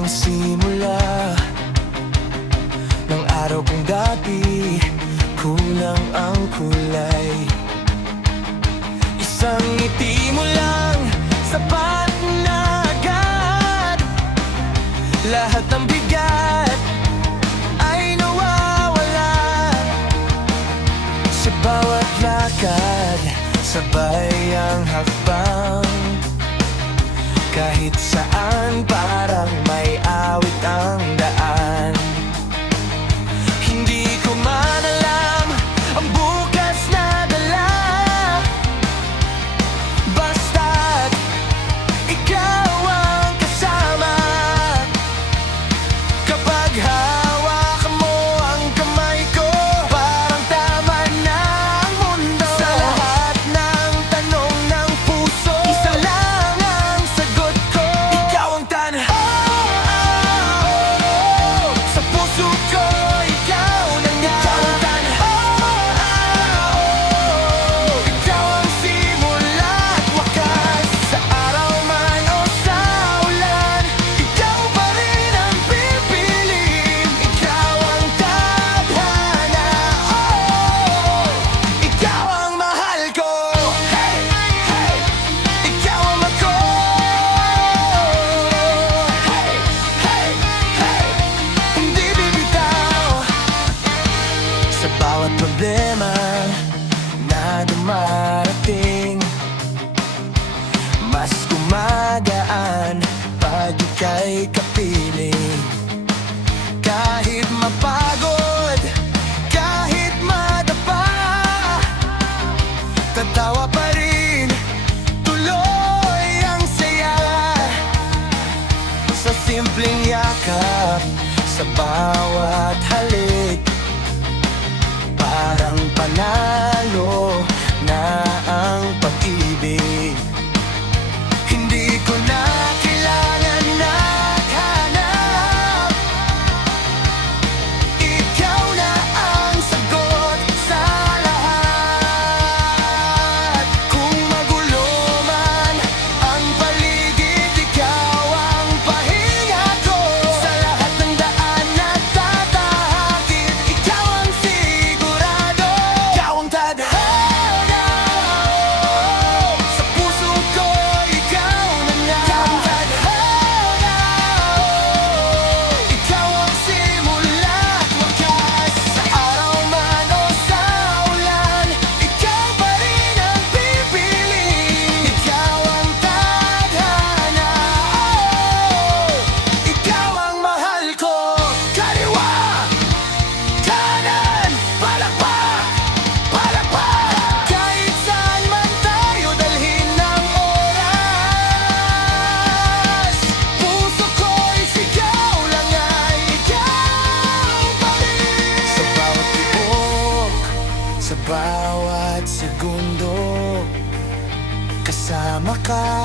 ang simula ng araw kong dati. Kulang ang kulay, isang ngiti mo lang sapat na agad. Lahat ng bigat ay nawawala. Sa bawat lakad, sabay ang hakbang. Kahit saan parang may awit ang daan. Hindi ko man alam ang bukas na dala, basta't ikaw ang kasama. Kapag hawak mo ang kamay ko, parang tama na ang mundo. Sa lahat ng tanong ng puso, isa lang ang sagot ko. Ikaw ang tanaw. Sa puso ko, ikaw na nga. Ikaw ang tanaw. Ikaw ang simula at wakas. Sa araw man o sa ulan, ikaw pa rin ang pipiliin. Ikaw ang tadhana. Ikaw ang mahal ko. Hey, hey. Ikaw ang ako. Hey, hey, hey. Hindi bibitaw. Sa bawat problema na dumarating, mas gumagaan pag ika'y kapiling. Kahit mapagod, kahit madapa, tatawa pa rin, tuloy ang saya. Sa simpleng yakap, sa bawat halik, parang panalo na ang pag-ibig. Hindi ko na kailangan naghanap, ikaw na ang sagot sa lahat. Kung magulo man ang paligid, ikaw ang pahinga ko. Sa lahat ng daan na tatahakit, ikaw ang sigurado. Ikaw ang tadhana. Sa puso ko, ikaw na nga. Ikaw ang tadhana. Ikaw ang simula at wakas. Sa araw man o sa ulan, ikaw pa rin ang pipiliin. Ikaw ang tadhana. Ikaw ang mahal ko. Kaliwa, kanan, palakpak, palakpak. Kahit saan man tayo dalhin ng oras, puso ko'y sigaw lang ay ikaw pa rin. Sa bawat tibok, sa bawat segundo, kasama ka.